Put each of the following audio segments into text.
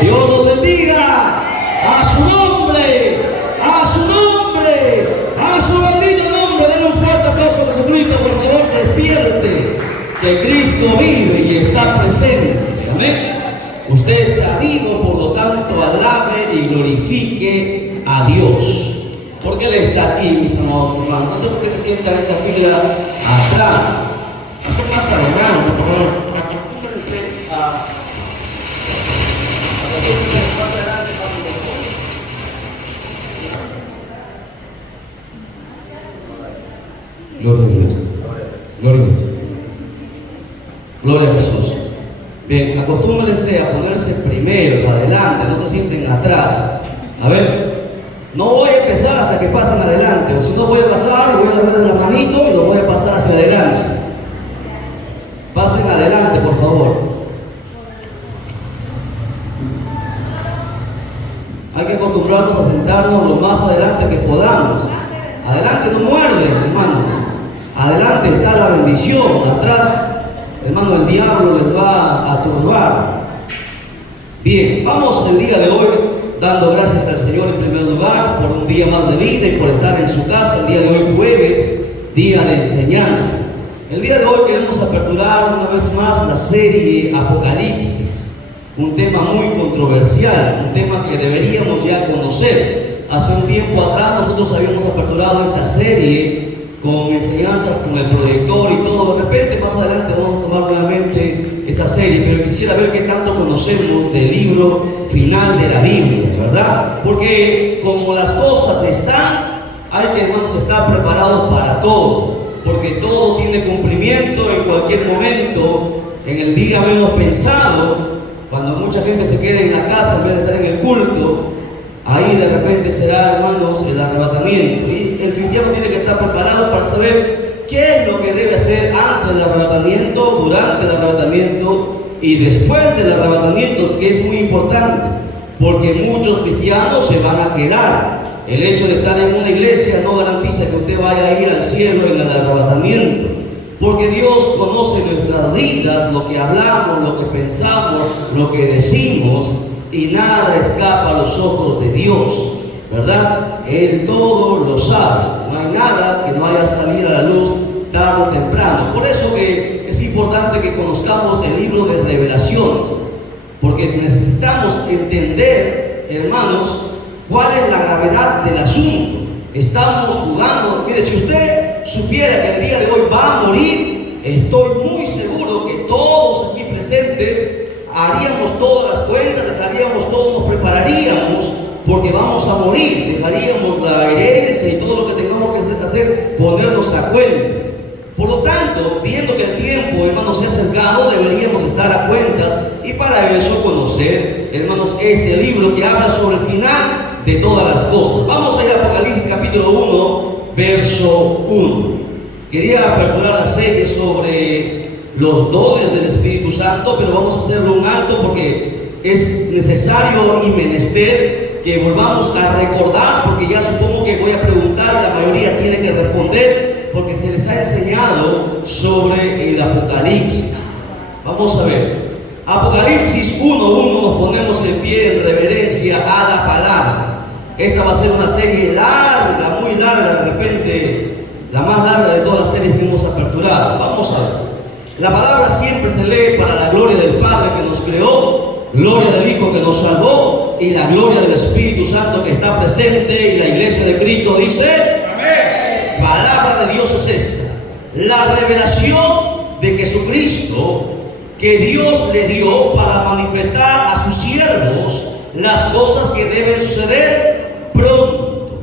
Dios los bendiga. A su nombre, a su nombre, a su bendito nombre. Den un fuerte aplauso a Jesucristo, por favor, despierte. Que Cristo vive y está presente. Amén. Usted está vivo, por lo tanto, alabe y glorifique a Dios. Porque Él está aquí, mis amados hermanos. No sé por qué se sientan en esa fila atrás. Hace más adelante, por favor. Gloria a Dios. Gloria a Dios. Gloria a Jesús. Bien, acostúmbrense a ponerse primero, adelante, no se sienten atrás. A ver, no voy a empezar hasta que pasen adelante, o si no voy a bajar, voy a darle la manito y lo voy a pasar hacia adelante. Pasen adelante, por favor. Hay que acostumbrarnos a sentarnos lo más adelante que podamos. Adelante no muerde, hermanos. Adelante está la bendición. Atrás, hermano, el diablo les va a turbar. Bien, vamos el día de hoy dando gracias al Señor en primer lugar por un día más de vida y por estar en su casa. El día de hoy, jueves, día de enseñanza. El día de hoy queremos aperturar una vez más la serie Apocalipsis. Un tema muy controversial, un tema que deberíamos ya conocer. Hace un tiempo atrás nosotros habíamos aperturado esta serie con enseñanzas con el proyector y todo. De repente más adelante vamos a tomar nuevamente esa serie, pero quisiera ver qué tanto conocemos del libro final de la Biblia, ¿verdad? Porque como las cosas están, hay que, hermanos, estar preparados para todo, porque todo tiene cumplimiento en cualquier momento, en el día menos pensado. Cuando mucha gente se quede en la casa en vez de estar en el culto, ahí de repente será, hermanos, el arrebatamiento. Y el cristiano tiene que estar preparado para saber qué es lo que debe hacer antes del arrebatamiento, durante el arrebatamiento y después del arrebatamiento, que es muy importante, porque muchos cristianos se van a quedar. El hecho de estar en una iglesia no garantiza que usted vaya a ir al cielo en el arrebatamiento. Porque Dios conoce nuestras vidas, lo que hablamos, lo que pensamos, lo que decimos, y nada escapa a los ojos de Dios, ¿verdad? Él todo lo sabe. No hay nada que no haya salido a la luz tarde o temprano. Por eso que es importante que conozcamos el libro de Revelaciones, porque necesitamos entender, hermanos, cuál es la gravedad del asunto. Estamos jugando. Mire, si usted supiera que el día de hoy va a morir, estoy muy seguro que todos aquí presentes haríamos todas las cuentas, dejaríamos todo, nos prepararíamos, porque vamos a morir, dejaríamos la herencia y todo lo que tengamos que hacer, ponernos a cuenta. Por lo tanto, viendo que el tiempo, hermanos, se ha acercado, deberíamos estar a cuentas y para eso conocer, hermanos, este libro que habla sobre el final de todas las cosas. Vamos a ir a Apocalipsis capítulo 1, verso 1. Quería aperturar la serie sobre los dones del Espíritu Santo, pero vamos a hacerlo un alto porque es necesario y menester que volvamos a recordar, porque ya supongo que voy a preguntar y la mayoría tiene que responder, porque se les ha enseñado sobre el Apocalipsis. Vamos a ver. Apocalipsis 1:1, nos ponemos en pie en reverencia a la palabra. Esta va a ser una serie larga, muy larga, de repente la más larga de todas las series que hemos aperturado. Vamos a ver. La palabra siempre se lee para la gloria del Padre que nos creó, gloria del Hijo que nos salvó y la gloria del Espíritu Santo que está presente. Y la iglesia de Cristo dice: amén. Palabra de Dios es esta: la revelación de Jesucristo que Dios le dio para manifestar a sus siervos las cosas que deben suceder pronto,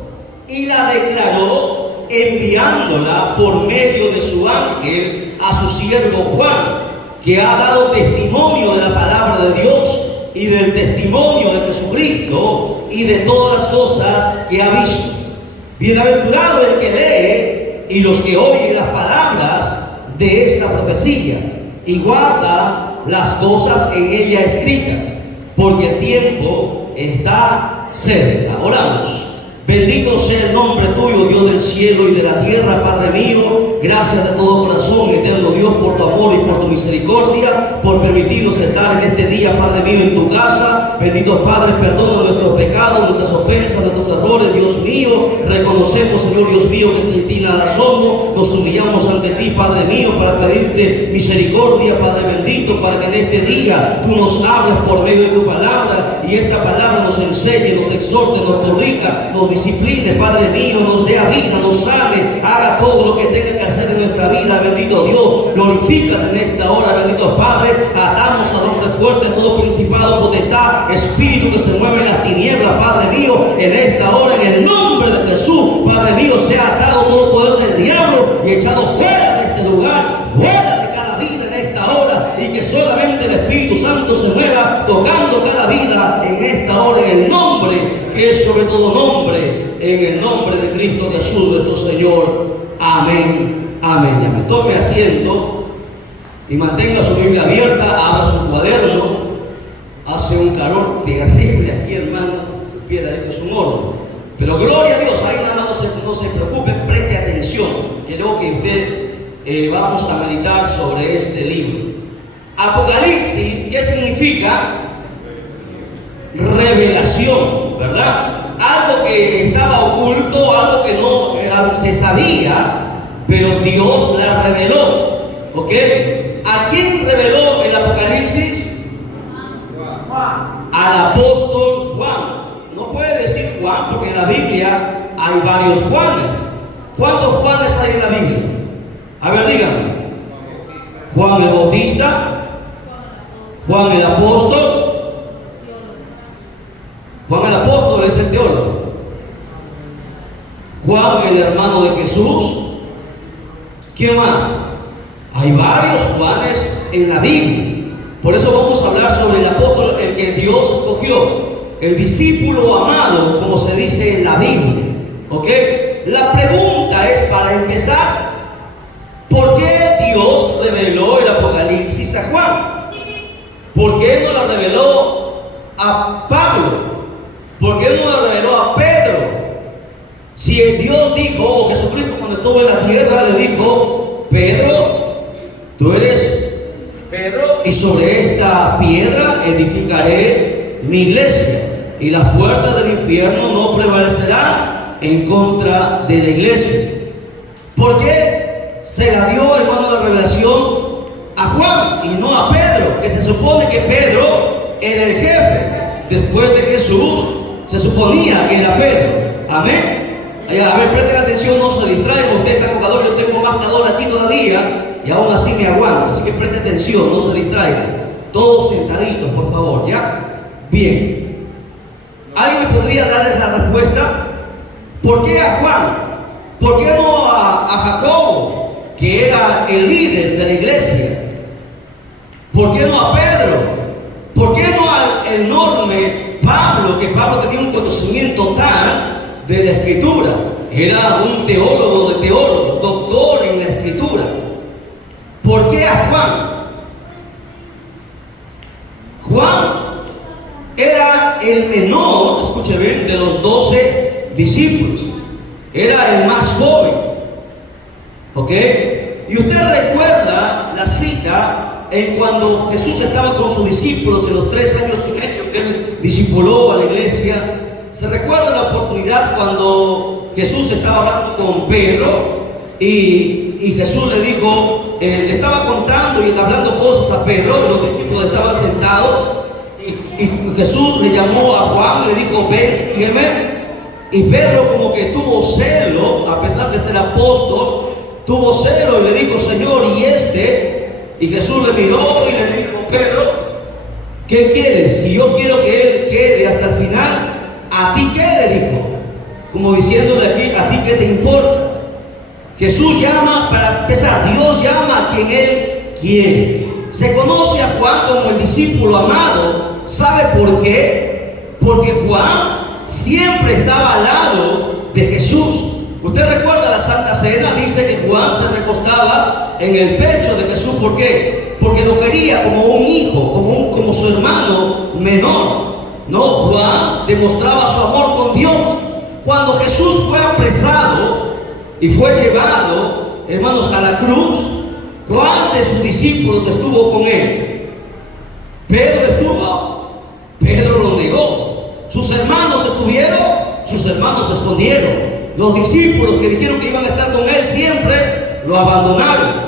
y la declaró enviándola por medio de su ángel a su siervo Juan, que ha dado testimonio de la palabra de Dios y del testimonio de Jesucristo y de todas las cosas que ha visto. Bienaventurado el que lee y los que oyen las palabras de esta profecía y guarda las cosas en ella escritas, porque el tiempo está cerca. Oramos. Bendito sea el nombre tuyo, Dios del cielo y de la tierra, Padre mío. Gracias de todo corazón, eterno Dios, por tu amor y por tu misericordia, por permitirnos estar en este día, Padre mío, en tu casa. Bendito Padre, perdona nuestros pecados, nuestras ofensas, nuestros errores, Dios mío. Reconocemos, Señor Dios mío, que sin ti nada somos. Nos humillamos ante ti, Padre mío, para pedirte misericordia, Padre bendito, para que en este día tú nos hables por medio de tu palabra y esta palabra nos enseñe, nos exhorte, nos corrija, nos discipline, Padre mío, nos dé vida, nos sane, haga todo lo que tenga que hacer en nuestra vida, bendito Dios. Glorifícate en esta hora, bendito Padre. Atamos a donde fuerte todo principado, potestad, espíritu que se mueve en las tinieblas, Padre mío, en esta hora, en el nombre de Jesús, Padre mío, sea atado todo poder del diablo y echado fuera de este lugar, fuera de cada vida en esta hora, y que solamente el Espíritu Santo se mueva tocando cada vida en esta hora, en el nombre que es sobre todo nombre, en el nombre de Cristo Jesús nuestro Señor. Amén, amén, amén. Tome asiento y mantenga su Biblia abierta, abra su cuaderno. Hace un calor terrible aquí, hermano, supiera, esto es un horno. Pero gloria a Dios, ahí nada más no se preocupe, preste atención. Quiero que usted vamos a meditar sobre este libro. Apocalipsis, ¿qué significa? Revelación, ¿verdad? Algo que estaba oculto, algo que no se sabía, pero Dios la reveló. ¿Ok? ¿A quién reveló el Apocalipsis? Al apóstol Juan. No puede decir Juan porque en la Biblia hay varios Juanes. ¿Cuántos Juanes hay en la Biblia? A ver, díganme. Juan el Bautista, Juan el apóstol. Juan el apóstol es el teólogo. Juan el hermano de Jesús. ¿Quién más? Hay varios Juanes en la Biblia. Por eso vamos a hablar sobre el apóstol, el que Dios escogió, el discípulo amado, como se dice en la Biblia. ¿Ok? La pregunta es, para empezar, ¿por qué Dios reveló el Apocalipsis a Juan? ¿Por qué no la reveló a Pablo? ¿Por qué no la reveló a Pedro? Si el Dios dijo, o Jesucristo cuando estuvo en la tierra le dijo, Pedro, tú eres Pedro, y sobre esta piedra edificaré mi iglesia, y las puertas del infierno no prevalecerán en contra de la iglesia. ¿Por qué se la dio, hermano, la revelación a Juan y no a Pedro? Que se supone que Pedro era el jefe. Después de Jesús, se suponía que era Pedro. Amén. A ver, presten atención, no se distraigan. Usted está con calor, yo tengo más calor aquí todavía, y aún así me aguanto. Así que presten atención, no se distraigan. Todos sentaditos, por favor, ¿ya? Bien. ¿Alguien me podría darles la respuesta? ¿Por qué a Juan? ¿Por qué no a Jacobo, que era el líder de la iglesia? ¿Por qué no a Pedro? ¿Por qué no al enorme Pablo, que Pablo tenía un conocimiento tal de la escritura? Era un teólogo de teólogos, doctor en la escritura. ¿Por qué a Juan? Juan era el menor, escuche bien, de los 12 discípulos. Era el más joven. ¿Ok? Y usted recuerda la cita en cuando Jesús estaba con sus discípulos en los 3 años y medio que él discipuló a la iglesia. ¿Se recuerda la oportunidad cuando Jesús estaba hablando con Pedro y Jesús le dijo, le estaba contando y hablando cosas a Pedro, y los discípulos estaban sentados, y Jesús le llamó a Juan, le dijo, ven, sígueme. Y Pedro como que tuvo celo, a pesar de ser apóstol, tuvo celo y le dijo, Señor, ¿y este? Y Jesús le miró y le dijo, Pedro, ¿qué quieres? Si yo quiero que él quede hasta el final, ¿a ti qué? Le dijo. Como diciéndole aquí, ¿a ti qué te importa? Jesús llama, para empezar, Dios llama a quien Él quiere. Se conoce a Juan como el discípulo amado. ¿Sabe por qué? Porque Juan siempre estaba al lado de Jesús. Usted recuerda la Santa Cena, dice que Juan se recostaba en el pecho de Jesús. ¿Por qué? Porque lo quería como un hijo, como su hermano menor. No, Juan demostraba su amor con Dios. Cuando Jesús fue apresado y fue llevado, hermanos, a la cruz, ¿cuál de sus discípulos estuvo con él? Pedro estuvo, Pedro lo negó. Sus hermanos estuvieron, sus hermanos se escondieron. Los discípulos que dijeron que iban a estar con él siempre, lo abandonaron.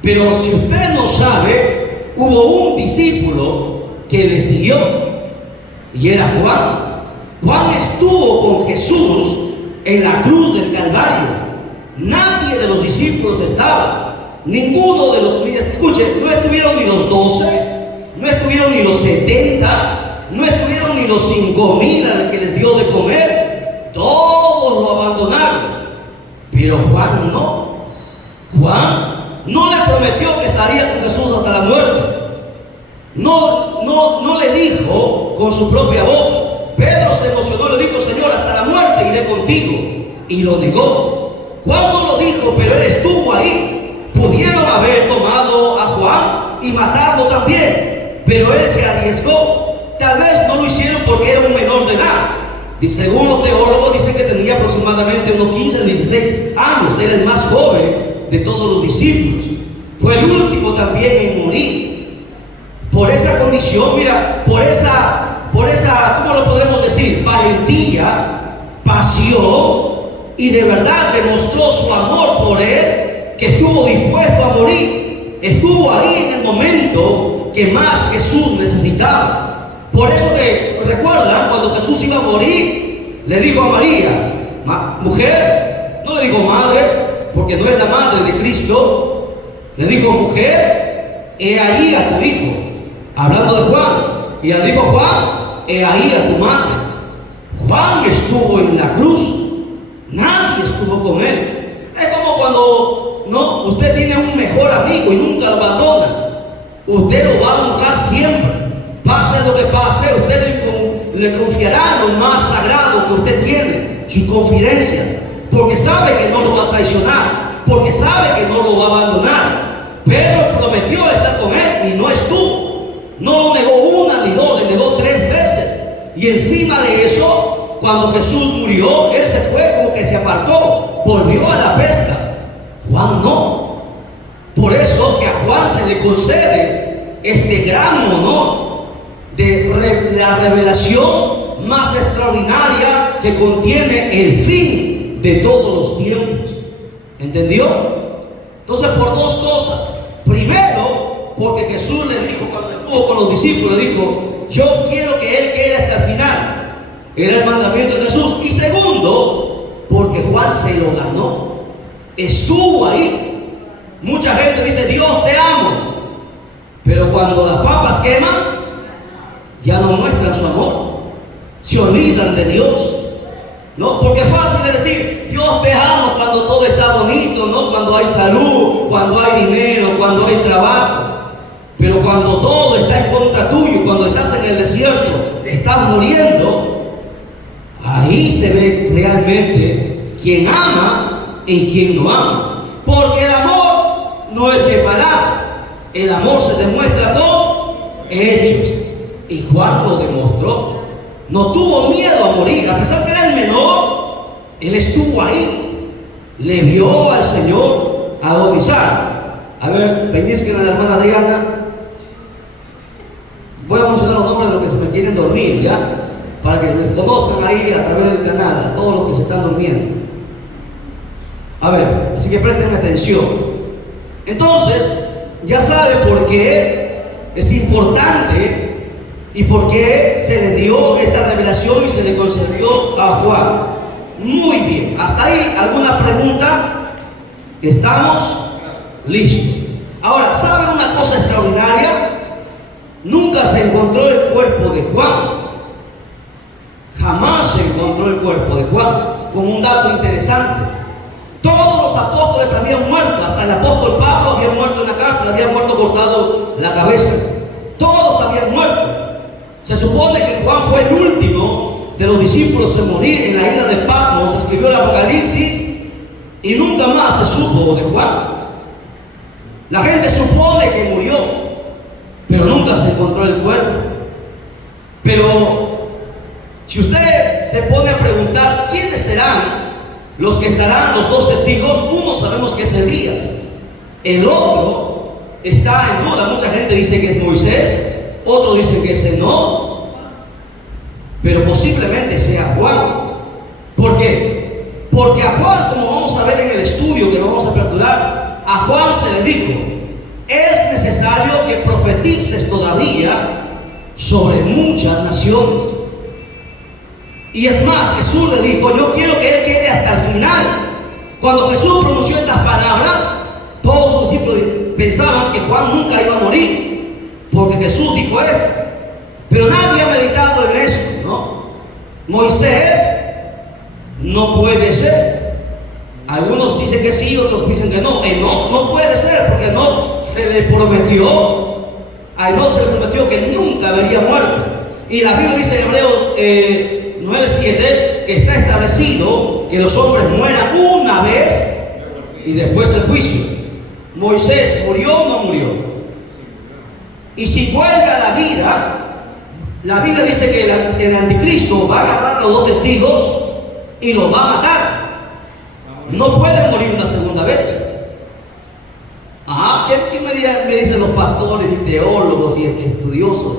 Pero si usted no sabe, hubo un discípulo que le siguió, y era Juan. Juan estuvo con Jesús en la cruz del Calvario. Nadie de los discípulos estaba. Ninguno de los, escuche, no estuvieron ni los 12, no estuvieron ni los 70, no estuvieron ni los 5,000 a los que les dio de comer. Todos lo abandonaron. Pero Juan no. Juan no le prometió que estaría con Jesús hasta la muerte. No le dijo con su propia boca. Pedro se emocionó, le dijo: Señor, hasta la muerte iré contigo. Y lo negó. Juan no lo dijo, pero él estuvo ahí. Pudieron haber tomado a Juan y matarlo también, pero él se arriesgó. Tal vez no lo hicieron porque era un menor de edad. Y según los teólogos dicen que tenía aproximadamente unos 15 o 16 años. Era el más joven de todos los discípulos. Fue el último también en morir. Por esa condición, mira, por esa, ¿cómo lo podremos decir? Valentía, pasión, y de verdad demostró su amor por él, que estuvo dispuesto a morir. Estuvo ahí en el momento que más Jesús necesitaba. Por eso que, ¿recuerdan? Cuando Jesús iba a morir, le dijo a María, mujer, no le dijo madre, porque no es la madre de Cristo. Le dijo: mujer, he ahí a tu hijo. Hablando de Juan. Y le dijo: Juan, he ahí a tu madre. Juan estuvo en la cruz. Nadie estuvo con él. Es como cuando usted tiene un mejor amigo y nunca lo abandona. Usted lo va a honrar siempre. Pase lo que pase, usted le confiará lo más sagrado que usted tiene, su confidencia, porque sabe que no lo va a traicionar, porque sabe que no lo va a abandonar. Pedro prometió estar con él y no estuvo. No lo negó una ni dos, le negó 3 veces. Y encima de eso, cuando Jesús murió, él se fue, como que se apartó, volvió a la pesca. Juan no. Por eso que a Juan se le concede este gran honor de la revelación más extraordinaria que contiene el fin de todos los tiempos. ¿Entendió? Entonces, por 2 cosas. Primero, porque Jesús le dijo, cuando estuvo con los discípulos, le dijo: yo quiero que él quede hasta el final. Era el mandamiento de Jesús. Y segundo, porque Juan se lo ganó. Estuvo ahí. Mucha gente dice: Dios te amo. Pero cuando las papas queman, ya no muestran su amor. Se olvidan de Dios. ¿No? Porque es fácil de decir: Dios te amo cuando todo está bonito, ¿no? Cuando hay salud, cuando hay dinero, cuando hay trabajo. Pero cuando todo está en contra tuyo, cuando estás en el desierto, estás muriendo, ahí se ve realmente quién ama y quién no ama. Porque el amor no es de palabras, el amor se demuestra con hechos. Y Juan lo demostró. No tuvo miedo a morir, a pesar que era el menor. Él estuvo ahí, le vio al Señor agonizar. A ver, pellizquen a la hermana Adriana. Voy a mencionar los nombres de los que se me quieren dormir, ¿ya? Para que les conozcan ahí a través del canal, a todos los que se están durmiendo. A ver, así que presten atención. Entonces, ya saben por qué es importante y por qué se le dio esta revelación y se le concedió a Juan. Muy bien, hasta ahí, ¿alguna pregunta? ¿Estamos listos? Ahora, ¿saben una cosa extraordinaria? Nunca se encontró el cuerpo de Juan. Jamás se encontró el cuerpo de Juan. Como un dato interesante, todos los apóstoles habían muerto. Hasta el apóstol Pablo había muerto en la cárcel, había muerto cortado la cabeza. Todos habían muerto. Se supone que Juan fue el último de los discípulos en morir en la isla de Patmos. Escribió el Apocalipsis y nunca más se supo de Juan. La gente supone que murió, pero nunca se encontró el cuerpo. Pero si usted se pone a preguntar quiénes serán los que estarán, los dos testigos. Uno sabemos que es Elías, el otro está en duda. Mucha gente dice que es Moisés, otros dicen que es Enoc, pero posiblemente sea Juan. ¿Por qué? Porque a Juan, como vamos a ver en el estudio que vamos a aperturar, a Juan se le dijo: es necesario que profetices todavía sobre muchas naciones. Y es más, Jesús le dijo: yo quiero que él quede hasta el final. Cuando Jesús pronunció estas palabras, todos sus discípulos pensaban que Juan nunca iba a morir, porque Jesús dijo esto. Pero nadie ha meditado en esto, ¿no? Moisés no puede ser. Algunos dicen que sí, otros dicen que no. No puede ser, porque no se le prometió, a Enoc se le prometió que nunca vería muerte. Y la Biblia dice en Hebreos 9:7 que está establecido que los hombres mueran una vez y después el juicio. Moisés murió o no murió. Y si vuelve a la vida, la Biblia dice que el anticristo va a agarrar a los dos testigos y los va a matar. No pueden morir una segunda vez. ¿Qué me dicen los pastores y teólogos y estudiosos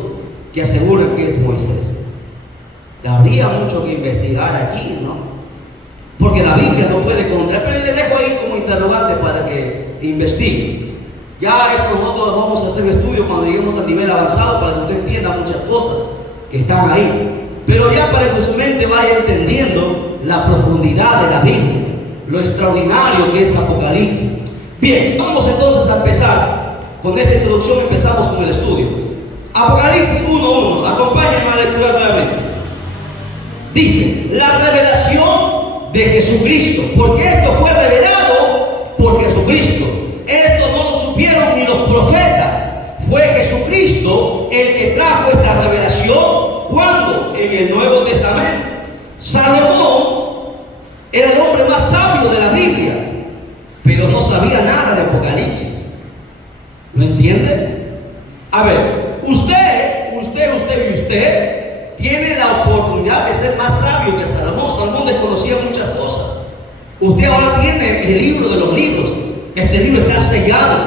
que aseguran que es Moisés? Habría mucho que investigar aquí, ¿no? Porque la Biblia no puede contraer, pero le dejo ahí como interrogante para que investigue. Ya esto nosotros vamos a hacer estudio cuando lleguemos al nivel avanzado para que usted entienda muchas cosas que están ahí. Pero ya para que su mente vaya entendiendo la profundidad de la Biblia, lo extraordinario que es Apocalipsis. Bien, vamos entonces a empezar. Con esta introducción empezamos con el estudio. Apocalipsis 1:1, acompáñenme a la lectura nuevamente. Dice: la revelación de Jesucristo, porque esto fue revelado por Jesucristo. Esto no lo supieron ni los profetas. Fue Jesucristo el que trajo esta revelación. ¿Cuándo? En el Nuevo Testamento. Salomón era el hombre más sabio de la Biblia, pero no sabía nada de Apocalipsis. ¿Lo entiende? A ver, usted tiene la oportunidad de ser más sabio que Salomón. Salomón desconocía muchas cosas. Usted ahora tiene el libro de los libros. Este libro está sellado,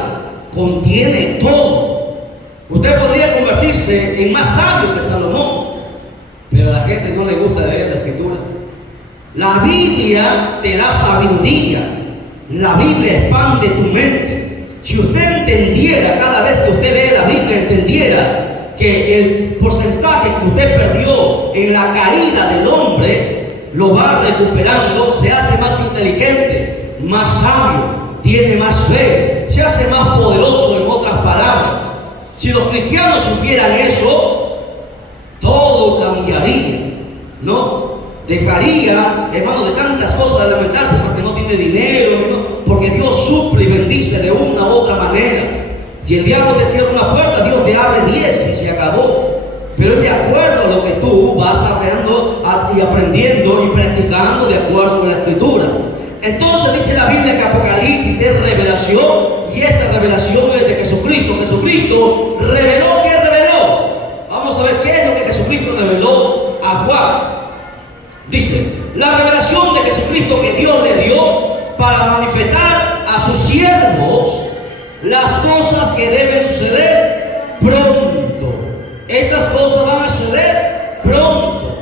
contiene todo. Usted podría convertirse en más sabio que Salomón, pero a la gente no le gusta leer la escritura. La Biblia te da sabiduría. La Biblia expande tu mente. Si usted entendiera, cada vez que usted lee la Biblia, entendiera que el porcentaje que usted perdió en la caída del hombre lo va recuperando, se hace más inteligente, más sabio, tiene más fe, se hace más poderoso. En otras palabras, si los cristianos supieran eso, todo cambiaría, ¿no? Dejaría, hermano, de tantas cosas de lamentarse porque no tiene dinero, porque Dios suple y bendice de una u otra manera. Si el diablo te cierra una puerta, Dios te abre 10 y se acabó. Pero es de acuerdo a lo que tú vas aprendiendo y aprendiendo y practicando de acuerdo con la Escritura. Entonces dice la Biblia que Apocalipsis es revelación, y esta revelación es de Jesucristo. Jesucristo reveló. ¿Qué reveló? Vamos a ver qué es lo que Jesucristo reveló a Juan. Dice: la revelación de Jesucristo que Dios le dio para manifestar a sus siervos las cosas que deben suceder pronto. Estas cosas van a suceder pronto.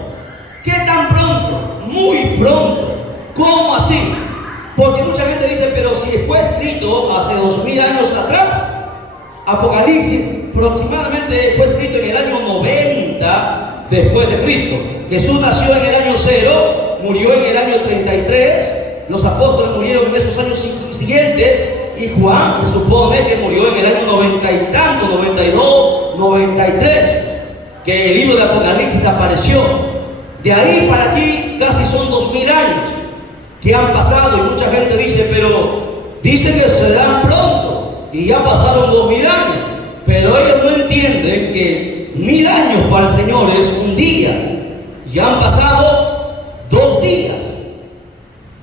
¿Qué tan pronto? Muy pronto. ¿Cómo así? Porque mucha gente dice: pero si fue escrito hace 2000 años atrás. Apocalipsis aproximadamente fue escrito en el año 90 después de Cristo. Jesús nació en el año 0, murió en el año 33, los apóstoles murieron en esos años siguientes, y Juan se supone que murió en el año 90 y tanto, 92, 93, que el libro de Apocalipsis apareció. De ahí para aquí casi son 2000 años que han pasado, y mucha gente dice: pero dice que se dan pronto, y ya pasaron 2000 años. Pero ellos no entienden que 1000 años para el Señor es un día. Ya han pasado 2 días.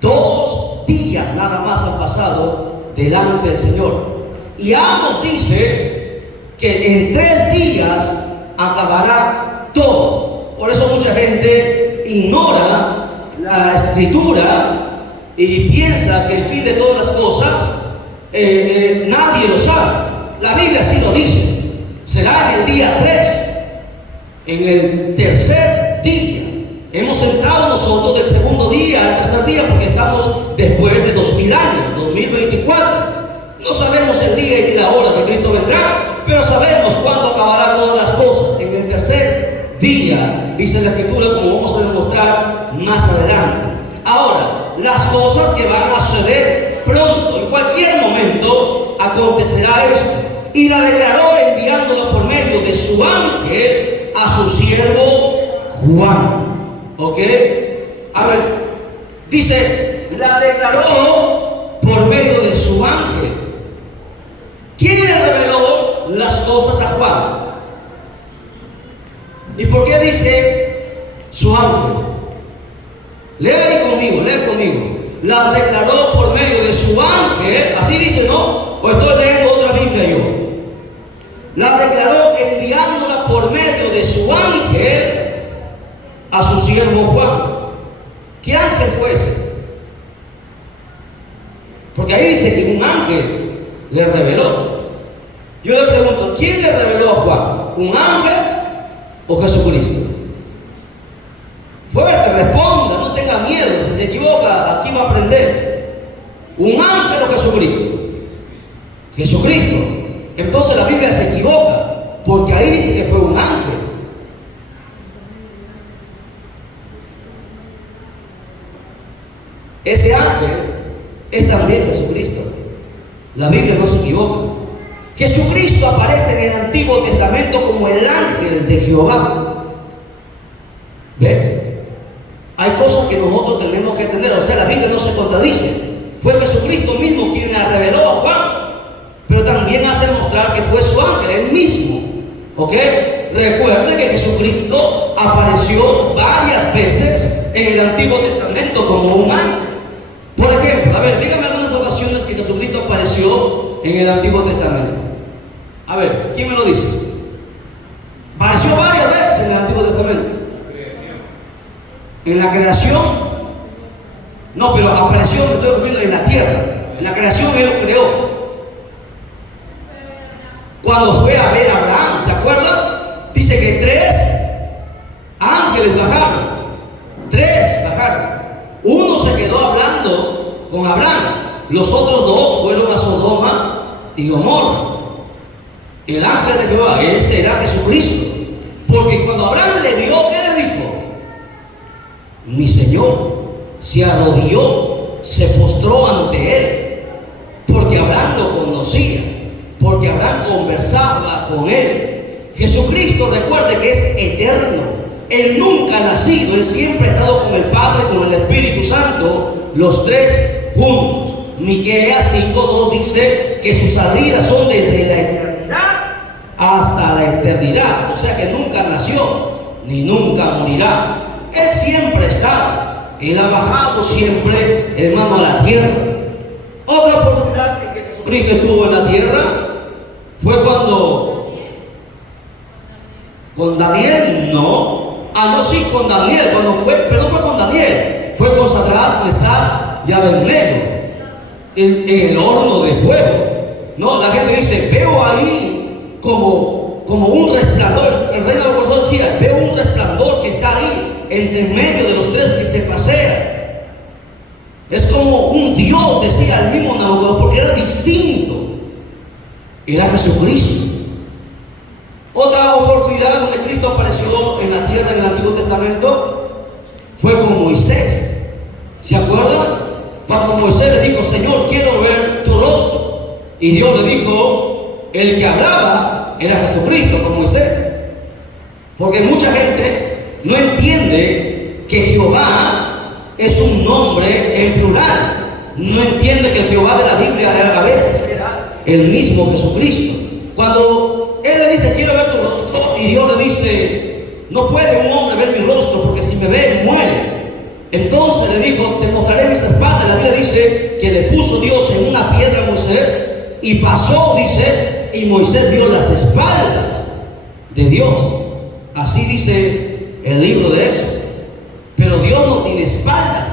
2 días nada más han pasado delante del Señor. Y Amos dice que en 3 días acabará todo. Por eso mucha gente ignora la escritura y piensa que el fin de todas las cosas nadie lo sabe. La Biblia sí lo dice. Será en el día 3, en el tercer día. Hemos entrado nosotros del segundo día al tercer día porque estamos después de 2000 años, 2024. No sabemos el día y la hora que Cristo vendrá, pero sabemos cuándo acabarán todas las cosas. En el tercer día, dice la Escritura, como vamos a demostrar más adelante. Ahora, las cosas que van a suceder pronto, en cualquier momento, acontecerá esto. Y la declaró enviándola por medio de su ángel a su siervo Juan. ¿Ok? A ver, dice, la declaró por medio de su ángel. ¿Quién le reveló las cosas a Juan? ¿Y por qué dice su ángel? Lea conmigo, lea conmigo. La declaró por medio de su ángel. Así dice, ¿no? O estoy leyendo otra Biblia yo. La declaró enviándola por medio de su ángel a su siervo Juan. ¿Qué ángel fue ese? Porque ahí dice que un ángel le reveló. Yo le pregunto, ¿quién le reveló a Juan? ¿Un ángel o Jesucristo? Fuerte, responda, no tenga miedo. Si se equivoca, aquí va a aprender. ¿Un ángel o Jesucristo? Jesucristo. Entonces la Biblia se equivoca, porque ahí dice que fue un ángel. Ese ángel es también Jesucristo. La Biblia no se equivoca. Jesucristo aparece en el Antiguo Testamento como el ángel de Jehová. ¿Ve? Hay cosas que nosotros tenemos que entender. O sea, la Biblia no se contradice. Fue Jesucristo mismo quien la reveló a Juan, pero también hace mostrar que fue su ángel, él mismo. ¿Ok? Recuerde que Jesucristo apareció varias veces en el Antiguo Testamento como un ángel. Por ejemplo, a ver, dígame algunas ocasiones que Jesucristo apareció en el Antiguo Testamento. A ver, ¿quién me lo dice? Apareció varias veces en el Antiguo Testamento. En la creación, no, pero apareció, me estoy refiriendo, en la tierra. En la creación Él lo creó. Cuando fue a ver a Abraham, ¿se acuerdan? Dice que 3 ángeles bajaron. 3 bajaron. Uno se quedó hablando con Abraham. Los otros 2 fueron a Sodoma y Gomorra. El ángel de Jehová, ese era Jesucristo. Porque cuando Abraham le vio, ¿qué le dijo? Mi Señor. Se arrodilló, se postró ante él. Porque Abraham lo conocía. Porque Abraham conversaba con él. Jesucristo, recuerde que es eterno. Él nunca ha nacido. Él siempre ha estado con el Padre, con el Espíritu Santo, los 3 juntos. Miqueas 5:2 dice que sus salidas son desde la eternidad hasta la eternidad. O sea que nunca nació ni nunca morirá. Él siempre está. Él ha bajado siempre, hermano, a la tierra. Otra oportunidad que Jesucristo estuvo en la tierra fue cuando con Daniel, no. No, sí, con Daniel, cuando fue, pero no fue con Daniel, fue con Sadrach, Mesach y Abednego en el horno de fuego. No, la gente dice, veo ahí como un resplandor. El rey Nabucodonosor decía, veo un resplandor que está ahí entre medio de los 3 que se pasea. Es como un Dios, decía el mismo Nabucodonosor, porque era distinto. Era Jesucristo. Otra oportunidad donde Cristo apareció en la tierra en el Antiguo Testamento fue con Moisés. ¿Se acuerdan? Cuando Moisés le dijo, Señor, quiero ver tu rostro. Y Dios le dijo, el que hablaba era Jesucristo con Moisés. Porque mucha gente no entiende que Jehová es un nombre en plural. No entiende que el Jehová de la Biblia a veces era el mismo Jesucristo. Cuando Él le dice, quiero ver tu rostro, y Dios le dice, no puede un hombre ver mi rostro, porque si me ve, muere. Entonces le dijo, te mostraré mis espaldas. La Biblia dice que le puso Dios en una piedra a Moisés, y pasó, dice, y Moisés vio las espaldas de Dios. Así dice el libro de eso. Pero tiene espaldas,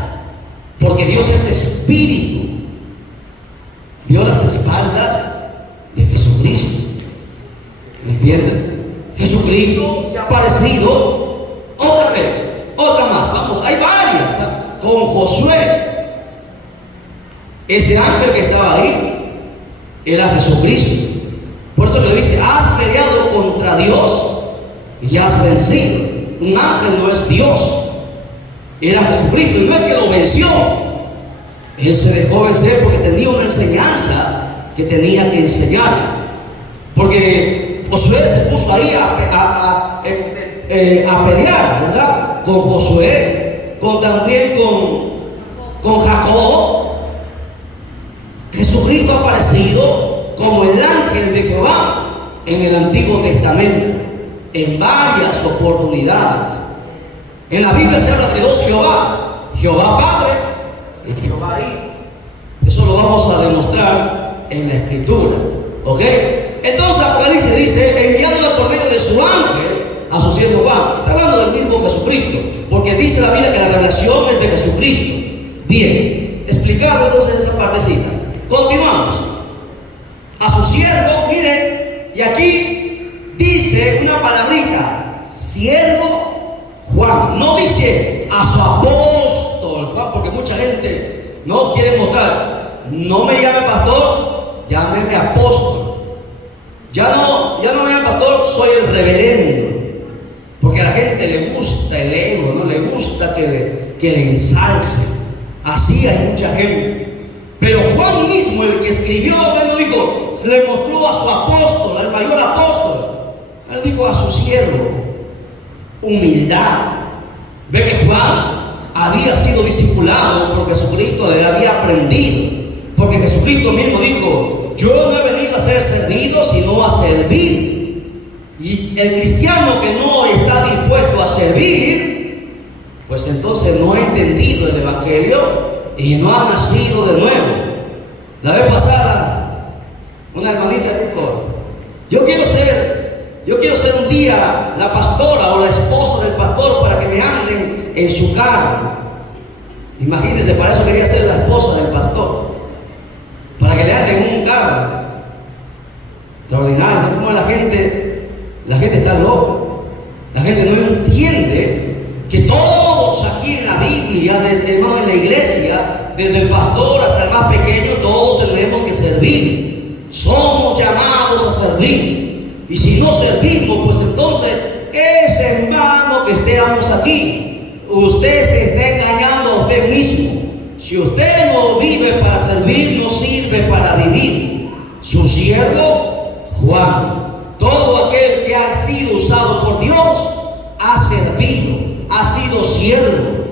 porque Dios es espíritu. Vio las espaldas de Jesucristo. ¿Me entienden? Jesucristo se ha parecido otra vez, otra más. Vamos, hay varias, ¿sabes? Con Josué. Ese ángel que estaba ahí era Jesucristo. Por eso le dice: has peleado contra Dios y has vencido. Un ángel no es Dios, era Jesucristo. Y no es que lo venció, él se dejó vencer porque tenía una enseñanza que tenía que enseñar. Porque Josué se puso ahí a pelear, ¿verdad? Con Josué, también con Jacob. Jesucristo ha aparecido como el ángel de Jehová en el Antiguo Testamento en varias oportunidades. En la Biblia se habla de dos Jehová: Jehová Padre y Jehová Hijo. Eso lo vamos a demostrar en la Escritura, ¿ok? Entonces Apocalipsis dice: enviándolo por medio de su ángel a su siervo Juan. Está hablando del mismo Jesucristo, porque dice la Biblia que la revelación es de Jesucristo. Bien, explicado entonces esa partecita. Continuamos. A su siervo, miren, y aquí dice una palabrita: siervo Juan. No dice a su apóstol Juan, porque mucha gente no quiere mostrar. No me llame pastor, llámeme apóstol. Ya no me llame pastor, soy el reverendo. Porque a la gente le gusta el ego, no le gusta que le ensalce. Así hay mucha gente. Pero Juan mismo, el que escribió, él lo dijo, se le mostró a su apóstol, al mayor apóstol. Él dijo a su siervo: humildad. Ve que Juan había sido discipulado por Jesucristo, él había aprendido. Porque Jesucristo mismo dijo: yo no he venido a ser servido, sino a servir. Y el cristiano que no está dispuesto a servir, pues entonces no ha entendido el evangelio y no ha nacido de nuevo. La vez pasada, una hermanita dijo: yo quiero ser un día la pastora o la esposa del pastor para que me anden en su carro. Imagínense, para eso quería ser la esposa del pastor, para que le anden en un carro. Extraordinario, ¿no? Como la gente está loca. La gente no entiende que todos aquí en la Biblia, desde en la iglesia, desde el pastor hasta el más pequeño, todos tenemos que servir. Somos llamados a servir. Y si no servimos, pues entonces es en vano que estemos aquí. Usted se está engañando a usted mismo. Si usted no vive para servir, no sirve para vivir. Su siervo Juan, todo aquel que ha sido usado por Dios, ha servido, ha sido siervo.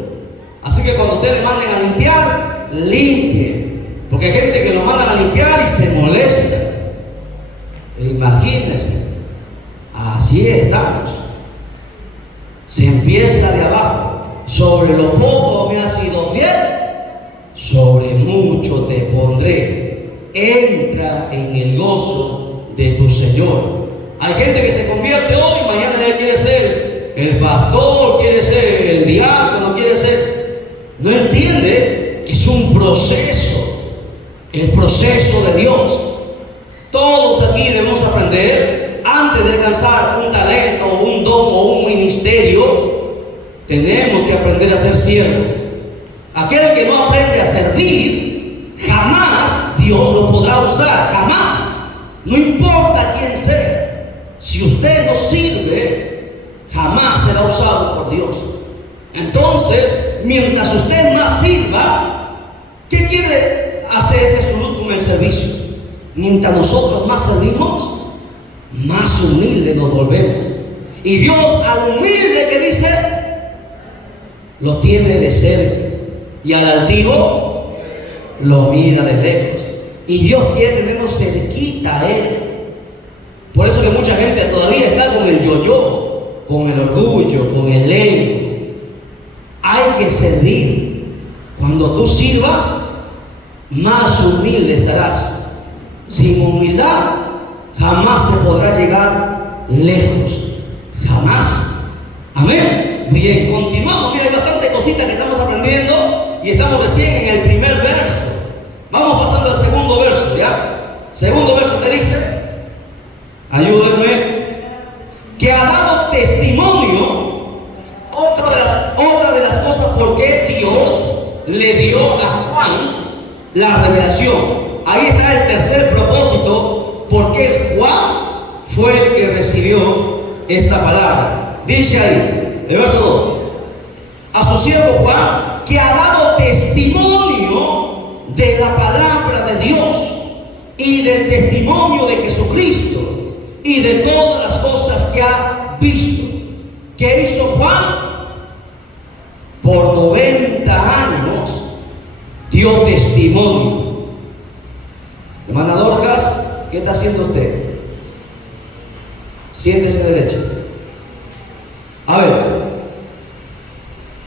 Así que cuando usted le manden a limpiar, limpie. Porque hay gente que lo mandan a limpiar y se molesta. Imagínense, así estamos. Se empieza de abajo. Sobre lo poco me has sido fiel, sobre mucho te pondré. Entra en el gozo de tu Señor. Hay gente que se convierte hoy, mañana ya quiere ser el pastor, quiere ser el diácono, quiere ser. No entiende que es un proceso, el proceso de Dios. Todos aquí debemos aprender, antes de alcanzar un talento, un don o un ministerio, tenemos que aprender a ser siervos. Aquel que no aprende a servir, jamás Dios lo podrá usar, jamás. No importa quién sea. Si usted no sirve, jamás será usado por Dios. Entonces, mientras usted más sirva, ¿qué quiere hacer Jesús con el servicio? Mientras nosotros más servimos, más humildes nos volvemos. Y Dios al humilde que dice, lo tiene de cerca, y al altivo lo mira de lejos. Y Dios quiere tenernos cerquita a Él. Por eso que mucha gente todavía está con el yo-yo, con el orgullo, con el ego. Hay que servir. Cuando tú sirvas, más humilde estarás. Sin humildad jamás se podrá llegar lejos. Jamás. Amén. Bien, continuamos. Mira, hay bastante cositas que estamos aprendiendo. aprendiendo y estamos recién en el primer verso. Vamos pasando al segundo verso, ¿ya? Segundo verso que dice, ayúdenme, que ha dado testimonio, otra de las cosas por qué Dios le dio a Juan la revelación. Ahí está el tercer propósito, porque Juan fue el que recibió esta palabra. Dice ahí, el verso 2, a su siervo Juan, que ha dado testimonio de la palabra de Dios y del testimonio de Jesucristo y de todas las cosas que ha visto. ¿Qué hizo Juan? Por 90 años dio testimonio. Hermana Dorcas, ¿qué está haciendo usted? Siéntese derecha. A ver,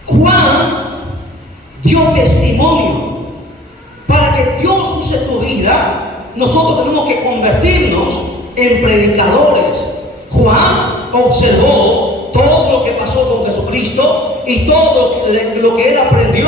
Juan dio testimonio. Para que Dios use tu vida, nosotros tenemos que convertirnos en predicadores. Juan observó todo lo que pasó con Jesucristo y todo lo que él aprendió,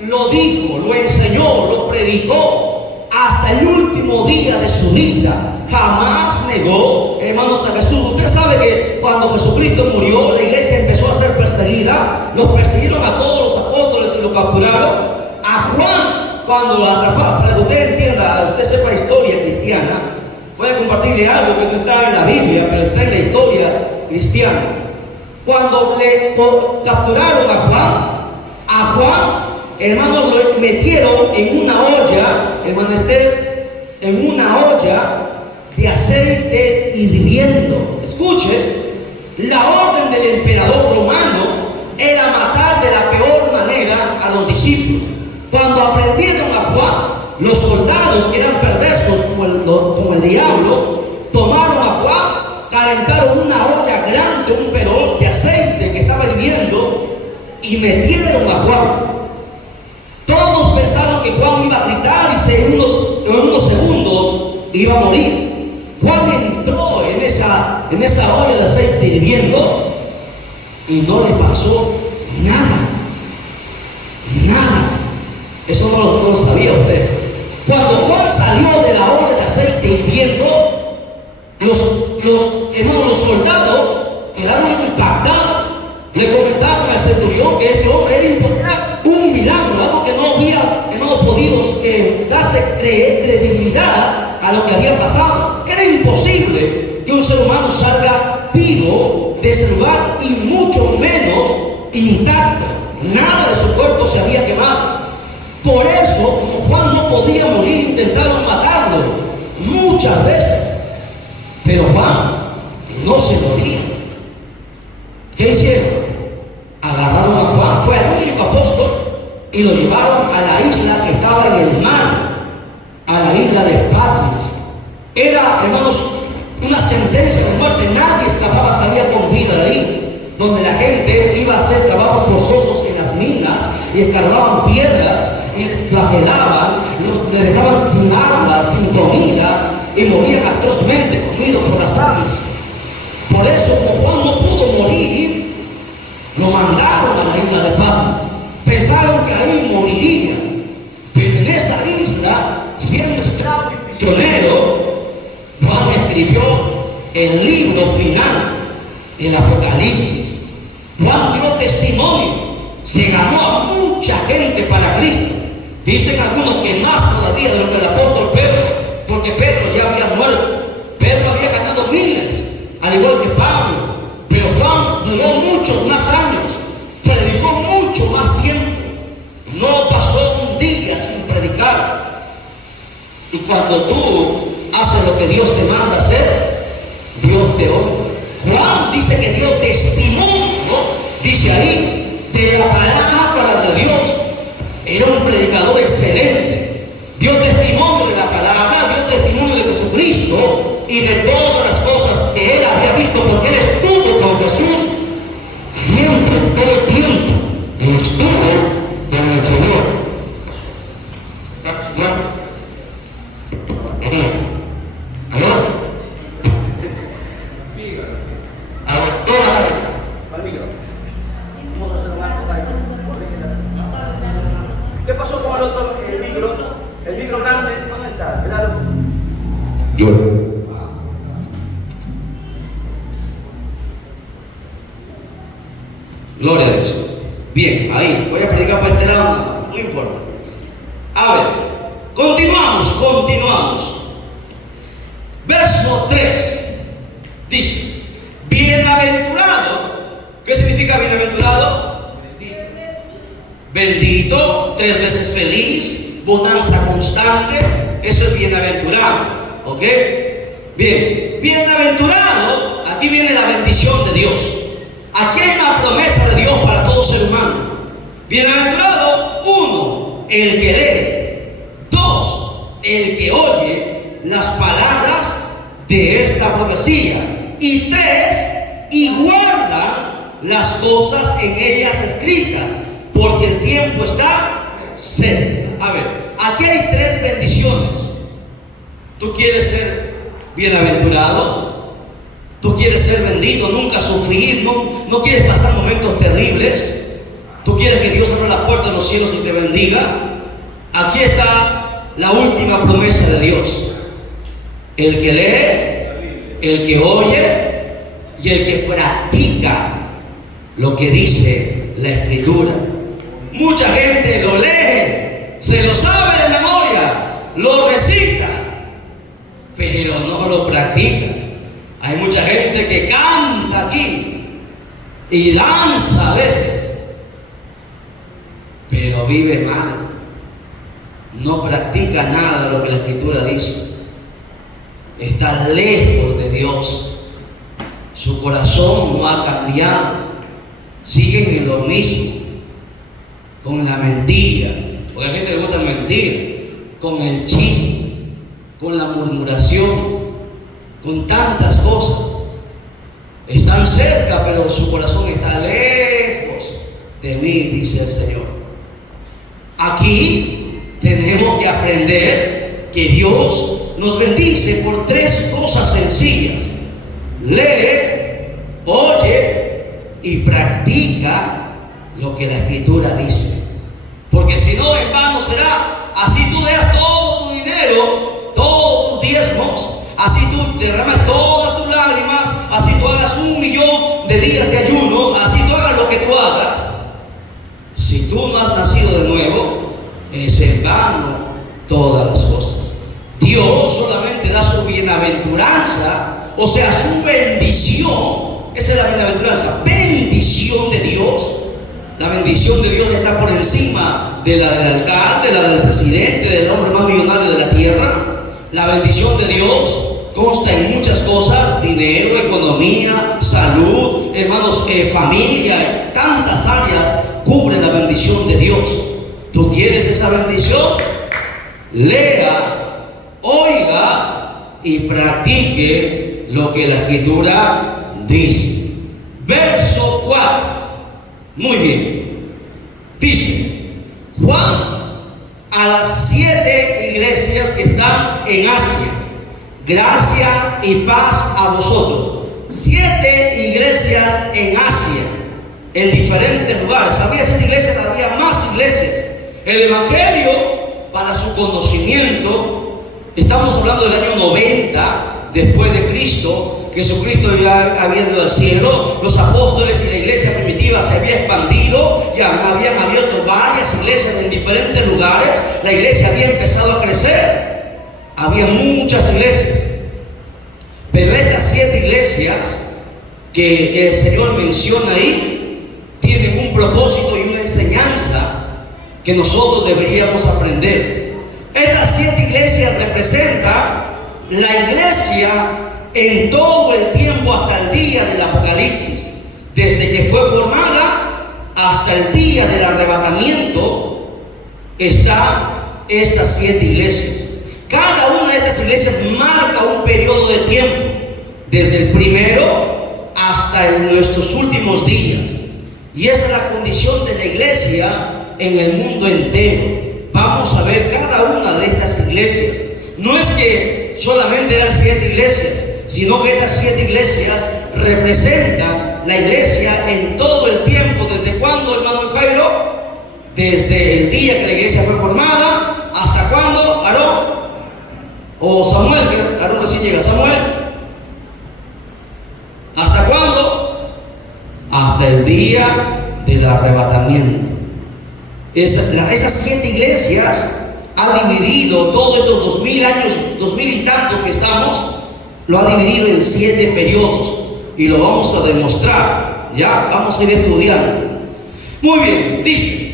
lo dijo, lo enseñó, lo predicó hasta el último día de su vida. Jamás negó, hermanos, a Jesús. Usted sabe que cuando Jesucristo murió, la iglesia empezó a ser perseguida. Los persiguieron a todos los apóstoles y lo capturaron. A Juan, cuando lo atraparon, para que usted entienda, usted sepa historia cristiana, voy a compartirle algo que no está en la Biblia, pero está en la historia cristiana. Cuando le capturaron a Juan, hermanos, lo metieron en una olla, hermano, en una olla de aceite hirviendo. Escuche, la orden del emperador romano era matar de la peor manera a los discípulos. Cuando aprendieron a Juan, los soldados que eran perversos como el diablo, tomaron a Juan, calentaron una olla grande, un perol de aceite que estaba hirviendo y metieron a Juan. Todos pensaron que Juan iba a gritar y en unos segundos iba a morir. Juan entró en esa olla de aceite hirviendo y no le pasó nada. Nada. Eso no lo sabía usted. Cuando Juan salió de la olla de aceite hirviendo, los soldados quedaron impactados. Le comentaron al centurión que ese hombre era un milagro, algo que no había podido darse credibilidad a lo que había pasado. Era imposible que un ser humano salga vivo de ese lugar y mucho menos intacto. Nada de su cuerpo se había quemado. Por eso, como Juan no podía morir, intentaron matarlo muchas veces. Pero Juan no se moría. ¿Qué hicieron? Agarraron a Juan, fue el único apóstol, y lo llevaron a la isla que estaba en el mar, a la isla de Patmos. Era, hermanos, una sentencia de muerte. Nadie escapaba, salía con vida de ahí, donde la gente iba a hacer trabajos forzosos en las minas y escarbaban piedras y les flagelaban, les dejaban sin agua, sin comida y morían atrozmente comidos por las aves. Por eso, como Juan no pudo morir, lo mandaron a la isla de Patmos. Pensaron que ahí moriría, pero en esa isla, siendo esclavo y prisionero, Juan escribió el libro final, el Apocalipsis. Juan dio testimonio, se ganó a mucha gente para Cristo. Dicen algunos que más todavía de lo que el apóstol Pedro, porque Pedro ya había muerto. Pedro había ganado miles, al igual que Pablo. Pero Juan duró muchos más años, predicó mucho más tiempo. No pasó un día sin predicar. Y cuando tú haces lo que Dios te manda hacer, Dios te honra. Juan dice que dio testimonio, dice ahí, de la palabra de Dios. Era un predicador excelente. Dio testimonio de la palabra, dio testimonio de Jesucristo y de todas las cosas que él había visto, porque él estuvo con Jesús siempre, todo el tiempo. Él estuvo con el Señor. Yo. Gloria a Dios. Bien, ahí, voy a predicar para este lado, no importa. A ver, continuamos. Verso 3 dice: bienaventurado. ¿Qué significa bienaventurado? Bendito, 3 veces feliz, bonanza constante. Eso es bienaventurado, ¿ok? Bien, bienaventurado, aquí viene la bendición de Dios. Aquí hay una promesa de Dios para todo ser humano. Bienaventurado, 1, el que lee. 2, el que oye las palabras de esta profecía. Y 3, y guarda las cosas en ellas escritas, porque el tiempo está cerca. A ver, aquí hay 3 bendiciones. ¿Tú quieres ser bienaventurado? ¿Tú quieres ser bendito, nunca sufrir, no quieres pasar momentos terribles? ¿Tú quieres que Dios abra la puerta de los cielos y te bendiga? Aquí está la última promesa de Dios: el que lee, el que oye y el que practica lo que dice la Escritura. Mucha gente lo lee, se lo sabe de memoria, lo recita, pero no lo practica. Hay mucha gente que canta aquí y danza a veces, pero vive mal, no practica nada de lo que la Escritura dice, está lejos de Dios, su corazón no ha cambiado, siguen en lo mismo, con la mentira, porque a la gente le gusta mentir, con el chisme, con la murmuración, con tantas cosas. Están cerca, pero su corazón está lejos de mí, dice el Señor. Aquí tenemos que aprender que Dios nos bendice por 3 cosas sencillas: lee, oye y practica lo que la Escritura dice. Porque si no, en vano será. Así tú das todo tu dinero, todos tus diezmos, así tú derramas todas tus lágrimas, así tú hagas 1.000.000 de días de ayuno, así tú hagas lo que tú hagas. Si tú no has nacido de nuevo, es en vano todas las cosas. Dios solamente da su bienaventuranza, o sea, su bendición. Esa es la bienaventuranza, bendición de Dios. La bendición de Dios está por encima de la del alcalde, de la del presidente, del hombre más millonario de la tierra. La bendición de Dios consta en muchas cosas: dinero, economía, salud, hermanos, familia, tantas áreas cubre la bendición de Dios. ¿Tú quieres esa bendición? Lea, oiga y practique lo que la Escritura dice. Verso 4. Muy bien. Dice Juan a las 7 iglesias que están en Asia: gracia y paz a vosotros. 7 iglesias en Asia, en diferentes lugares. Había 7 iglesias, había más iglesias. El Evangelio, para su conocimiento, estamos hablando del año 90 después de Cristo. Jesucristo ya había ido al cielo, los apóstoles y la iglesia primitiva se había expandido, ya habían abierto varias iglesias en diferentes lugares, la iglesia había empezado a crecer, había muchas iglesias, pero estas 7 iglesias que el Señor menciona ahí tienen un propósito y una enseñanza que nosotros deberíamos aprender. Estas 7 iglesias representan la iglesia en todo el tiempo hasta el día del Apocalipsis, desde que fue formada hasta el día del arrebatamiento. Están estas 7 iglesias. Cada una de estas iglesias marca un periodo de tiempo, desde el primero hasta nuestros últimos días, y esa es la condición de la iglesia en el mundo entero. Vamos a ver cada una de estas iglesias. No es que solamente eran 7 iglesias, sino que estas 7 iglesias representan la iglesia en todo el tiempo. ¿Desde cuándo, hermano Jairo? Desde el día que la iglesia fue formada, ¿hasta cuándo, Aarón? O Samuel, que Aarón recién llega. Samuel, ¿hasta cuándo? Hasta el día del arrebatamiento. Esas 7 iglesias ha dividido todos estos 2000 años, 2000 y tanto que estamos, lo ha dividido en 7 periodos y lo vamos a demostrar. Ya vamos a ir estudiando. Muy bien, dice: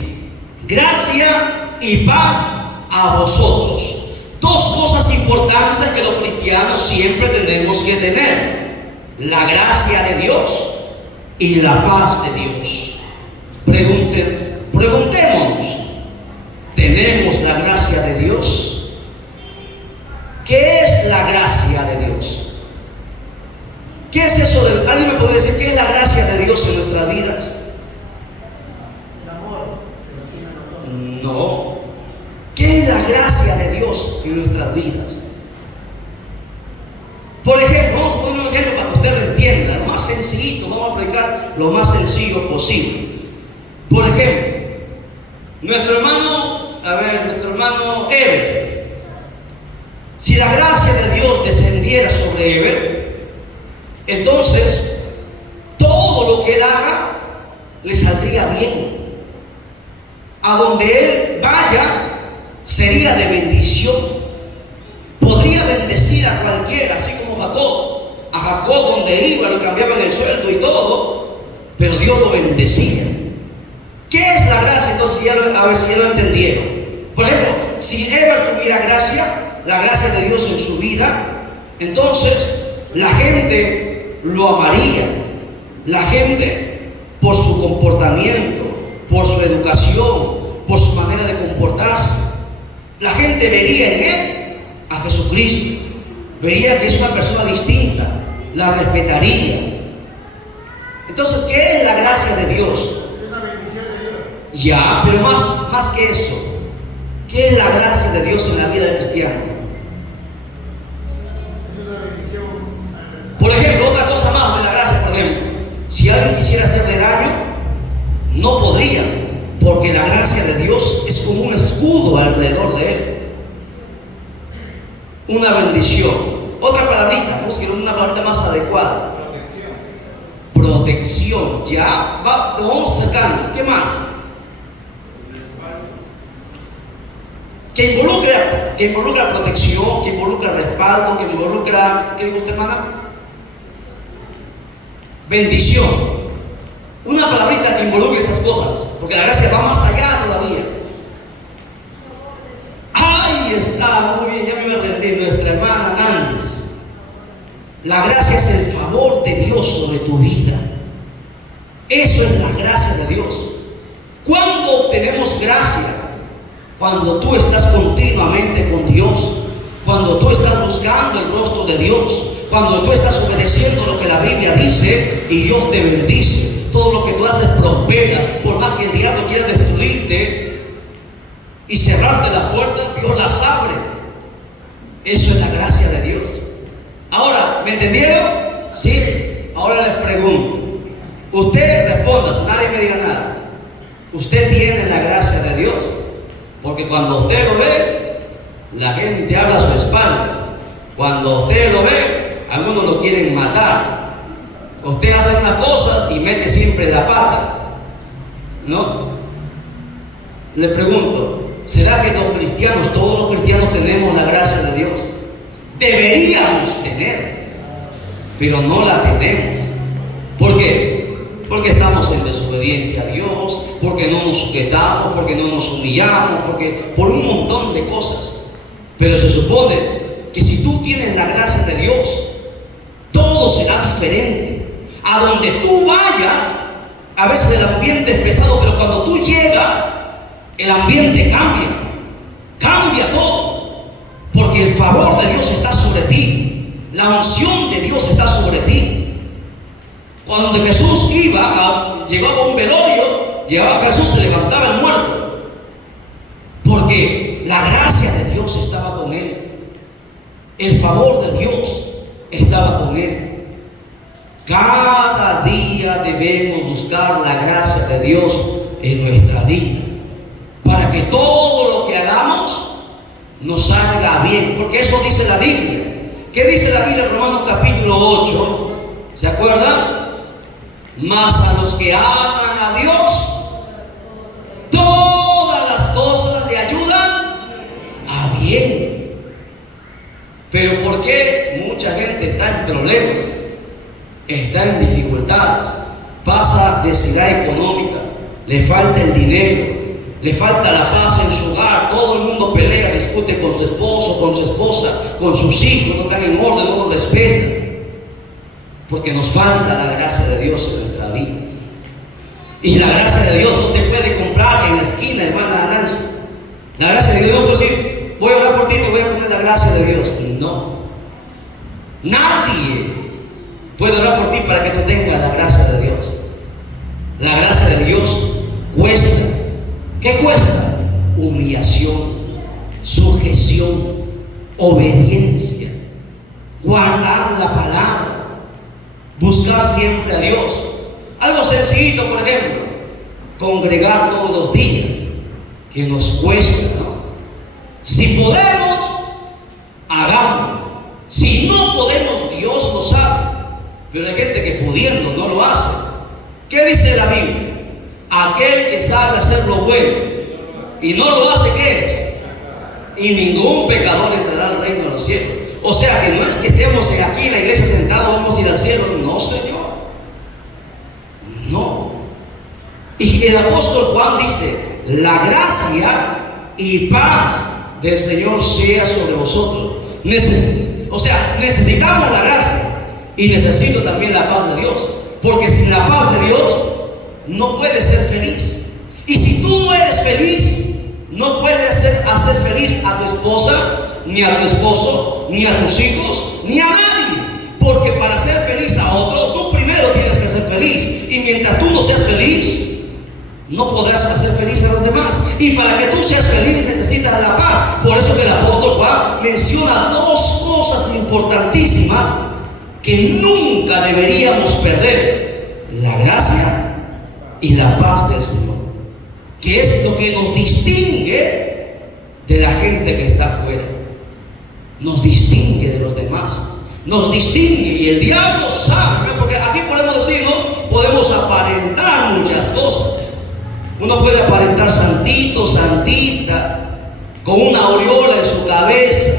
gracia y paz a vosotros. 2 cosas importantes que los cristianos siempre tenemos que tener: la gracia de Dios y la paz de Dios. Preguntémonos: ¿tenemos la gracia de Dios? ¿Qué es la gracia de Dios? ¿Qué es eso? ¿Alguien me podría decir qué es la gracia de Dios en nuestras vidas? El amor. No. ¿Qué es la gracia de Dios en nuestras vidas? Por ejemplo, vamos a poner un ejemplo para que usted lo entienda, lo más sencillito. Vamos a predicar lo más sencillo posible. Por ejemplo, nuestro hermano Eber, si la gracia de Dios descendiera sobre Eber, entonces todo lo que él haga le saldría bien. A donde él vaya sería de bendición. Podría bendecir a cualquiera, así como Jacob. A Jacob donde iba le cambiaban el sueldo y todo, pero Dios lo bendecía. ¿Qué es la gracia? Entonces a ver si ya lo entendieron. Por ejemplo, si Eber tuviera gracia, la gracia de Dios en su vida, entonces la gente lo amaría. La gente, por su comportamiento, por su educación, por su manera de comportarse, la gente vería en él a Jesucristo. Vería que es una persona distinta, la respetaría. Entonces, ¿qué es la gracia de Dios? Ya, pero más que eso, ¿qué es la gracia de Dios en la vida del cristiano? Por ejemplo, otra cosa más de la gracia, por ejemplo, si alguien quisiera hacerle daño, no podría, porque la gracia de Dios es como un escudo alrededor de él. Una bendición. Otra palabrita, busquen una palabrita más adecuada. Protección. Ya, vamos sacando. ¿Qué más? Que involucra protección, que involucra respaldo, que involucra, ¿qué dijo usted, hermana? Bendición. Una palabrita que involucre esas cosas, porque la gracia va más allá todavía. Ahí está, muy bien, ya me iba a rendir nuestra hermana Nández. La gracia es el favor de Dios sobre tu vida. Eso es la gracia de Dios. ¿Cuándo obtenemos gracia? Cuando tú estás continuamente con Dios, cuando tú estás buscando el rostro de Dios, cuando tú estás obedeciendo lo que la Biblia dice y Dios te bendice. Todo lo que tú haces prospera. Por más que el diablo quiera destruirte y cerrarte las puertas, Dios las abre. Eso es la gracia de Dios. Ahora, ¿me entendieron? Sí. Ahora les pregunto. Usted responda, si nadie me diga nada. ¿Usted tiene la gracia de Dios? Porque cuando usted lo ve, la gente habla a su espalda. Cuando usted lo ve, algunos lo quieren matar. Usted hace una cosa y mete siempre la pata, ¿no? Le pregunto, ¿será que los cristianos, todos los cristianos tenemos la gracia de Dios? Deberíamos tener, pero no la tenemos. ¿Por qué? Porque estamos en desobediencia a Dios, porque no nos sujetamos, porque no nos humillamos, por un montón de cosas. Pero se supone que si tú tienes la gracia de Dios, todo será diferente. A donde tú vayas, a veces el ambiente es pesado, pero cuando tú llegas, el ambiente cambia todo, porque el favor de Dios está sobre ti, la unción de Dios está sobre ti. Cuando Jesús llegaba a un velorio, llegaba Jesús, se levantaba el muerto, porque la gracia de Dios estaba con él, el favor de Dios estaba con él. Cada día debemos buscar la gracia de Dios en nuestra vida, para que todo lo que hagamos nos salga bien, porque eso dice la Biblia. ¿Qué dice la Biblia en Romanos capítulo 8? ¿Se acuerdan? Mas a los que aman a Dios, todas las cosas le ayudan a bien. Pero ¿por qué mucha gente está en problemas? Está en dificultades, pasa necesidad económica, le falta el dinero, le falta la paz en su hogar, todo el mundo pelea, discute con su esposo, con su esposa, con sus hijos, no están en orden, no nos respetan, porque nos falta la gracia de Dios en nuestra vida. Y la gracia de Dios no se puede comprar en la esquina, hermana Nancy. La gracia de Dios no puede decir, voy a orar por ti, te voy a poner la gracia de Dios. No, nadie puede orar por ti para que tú tengas la gracia de Dios. La gracia de Dios cuesta. ¿Qué cuesta? Humillación, sujeción, obediencia, guardar la palabra, buscar siempre a Dios. Algo sencillito, por ejemplo, congregar todos los días, que nos cuesta, ¿no? Si podemos, hagámoslo. Si no podemos, Dios lo sabe. Pero hay gente que pudiendo no lo hace. ¿Qué dice la Biblia? Aquel que sabe hacer lo bueno y no lo hace, ¿qué es? Y ningún pecador entrará al reino de los cielos. O sea que no es que estemos aquí en la iglesia sentados, vamos a ir al cielo. No, Señor. No. Y el apóstol Juan dice, la gracia y paz del Señor sea sobre vosotros. O sea, necesitamos la gracia y necesito también la paz de Dios. Porque sin la paz de Dios no puedes ser feliz. Y si tú no eres feliz, no puedes hacer feliz a tu esposa, ni a tu esposo, ni a tus hijos, ni a nadie. Porque para ser feliz a otro, tú primero tienes que ser feliz. Y mientras tú no seas feliz, no podrás hacer feliz a los demás. Y para que tú seas feliz necesitas la paz. Por eso que el apóstol Juan menciona dos cosas importantísimas que nunca deberíamos perder: la gracia y la paz del Señor, que es lo que nos distingue de la gente que está afuera, nos distingue de los demás, nos distingue. Y el diablo sabe, porque aquí podemos decir, ¿no? Podemos aparentar muchas cosas. Uno puede aparentar santito, santita, con una aureola en su cabeza,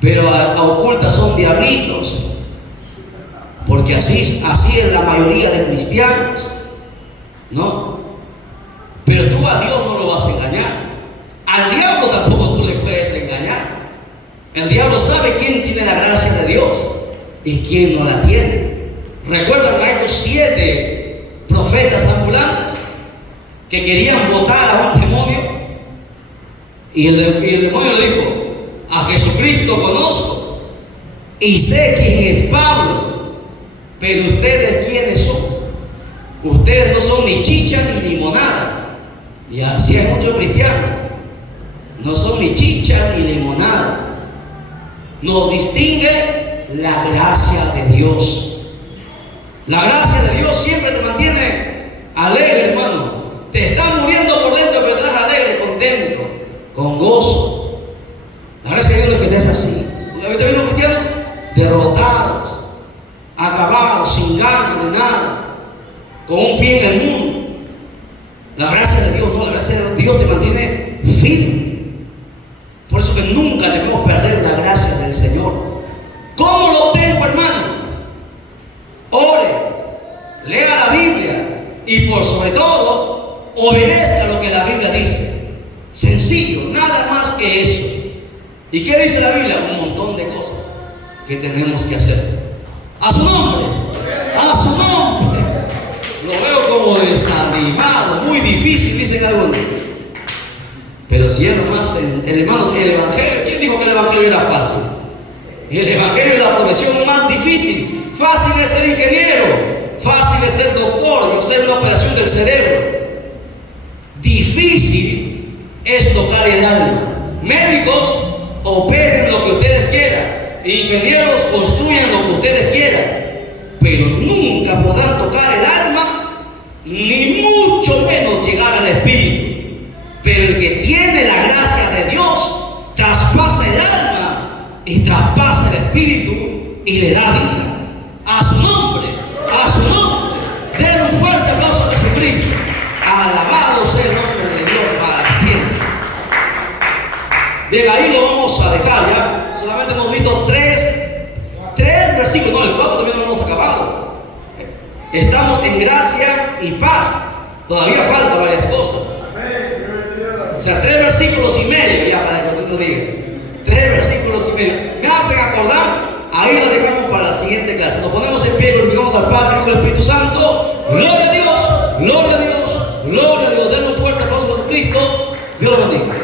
pero a ocultas son diablitos. Porque así es la mayoría de cristianos, ¿no? Pero tú a Dios no lo vas a engañar. Al diablo tampoco tú le puedes engañar. El diablo sabe quién tiene la gracia de Dios y quién no la tiene. ¿Recuerdan a estos 7 profetas ambulantes que querían botar a un demonio? Y el demonio le dijo: a Jesucristo conozco y sé quién es Pablo, pero ustedes, ¿quiénes son? Ustedes no son ni chicha ni limonada. Y así hay muchos cristianos, no son ni chicha ni limonada. Nos distingue la gracia de Dios. La gracia de Dios siempre te mantiene alegre, hermano. Te estás muriendo por dentro, pero estás alegre, contento, con gozo. La gracia de Dios es que estés así. ¿Ahorita vino cristianos? Derrotados, acabados, sin ganas de nada, con un pie en el mundo. La gracia de Dios, no, la gracia de Dios te mantiene firme. Por eso que nunca debemos perder la gracia del Señor. ¿Cómo lo obtengo, hermano? Ore, lea la Biblia y por sobre todo, obedezca lo que la Biblia dice. Sencillo, nada más que eso. ¿Y qué dice la Biblia? Un montón de cosas que tenemos que hacer. A su nombre, a su nombre. Lo veo como desanimado, muy difícil, dicen algunos. Pero si es nomás, hermanos, el Evangelio, ¿quién dijo que el Evangelio era fácil? El Evangelio es la profesión más difícil. Fácil es ser ingeniero, fácil es ser doctor y hacer una operación del cerebro. Difícil es tocar el alma. Médicos, operen lo que ustedes quieran. Ingenieros, construyan lo que ustedes quieran. Pero nunca podrán tocar el alma, ni mucho menos llegar al espíritu. Pero el que tiene la gracia de Dios traspasa el alma y traspasa el espíritu y le da vida. A su nombre, a su nombre. Den un fuerte aplauso a Jesucristo. Alabado sea el nombre de Dios para siempre. Bien, ahí lo vamos a dejar ya. Solamente hemos visto tres versículos, no, el 4 también no hemos acabado. Estamos en gracia y paz. Todavía faltan varias cosas. O sea, 3 versículos y medio ya para que usted lo diga. 3 versículos y medio. Me hacen acordar, ahí lo dejamos para la siguiente clase. Nos ponemos en pie, glorificamos al Padre, Hijo y al Espíritu Santo. Gloria a Dios, gloria a Dios, gloria a Dios. Denle un fuerte aplauso a Jesucristo. Dios lo bendiga.